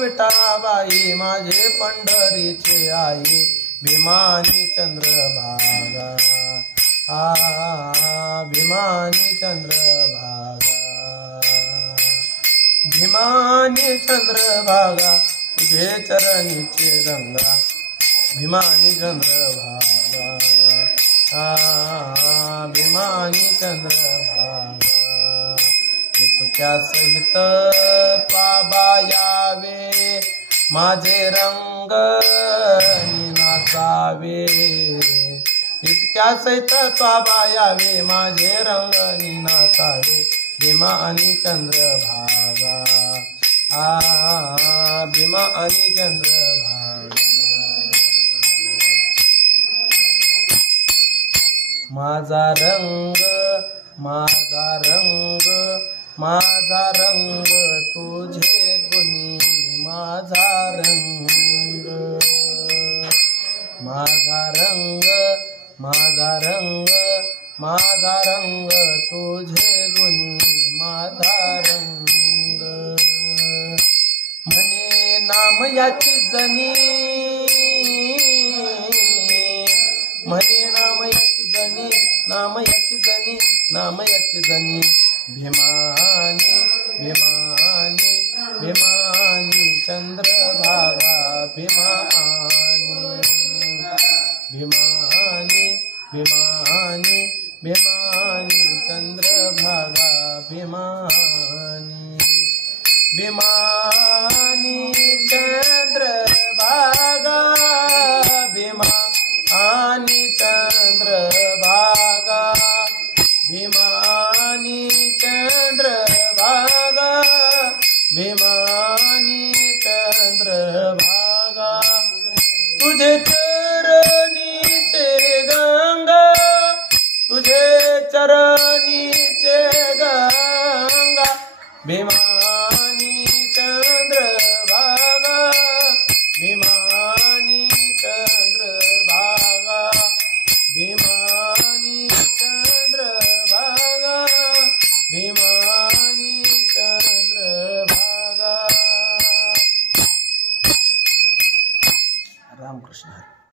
विठाबाई माझे पंढरीचे आई भीमानी चंद्रभागा भीमानी चंद्रभागा भीमानी चंद्रभागा तुझे चरणीचे गंगा भीमानी चंद्रभागा भीमानी चंद्रभागा तुक्या सहित बाबा यावे माझे रंग नाचावे इतक्या सहित बाबा यावे माझे रंग नाचावे भीमा आणि चंद्रभागा भीमा आणि चंद्रभागा माझा रंग माझा रंग माझा रंग तुझे गुणी माझा रंग माझा रंग माझा रंग माझा रंग तुझे गुणी माझा रंग म्हणे नाम याची जनी म्हणे नाम याची जनी नाम याची जनी नाम याची जनी भीमानी भीमानी भीमानी चंद्रभागा भीमानी भीमानी भीमानी भीमानी चंद्रभागा भीमानी भीमानी चंद्रभागा भीमानी चंद्रभागा भीमानी चंद्रभागा भीमानी चंद्रभागा तुझे चरणीचे गंगा तुझे चरणीचे गंगा भीमा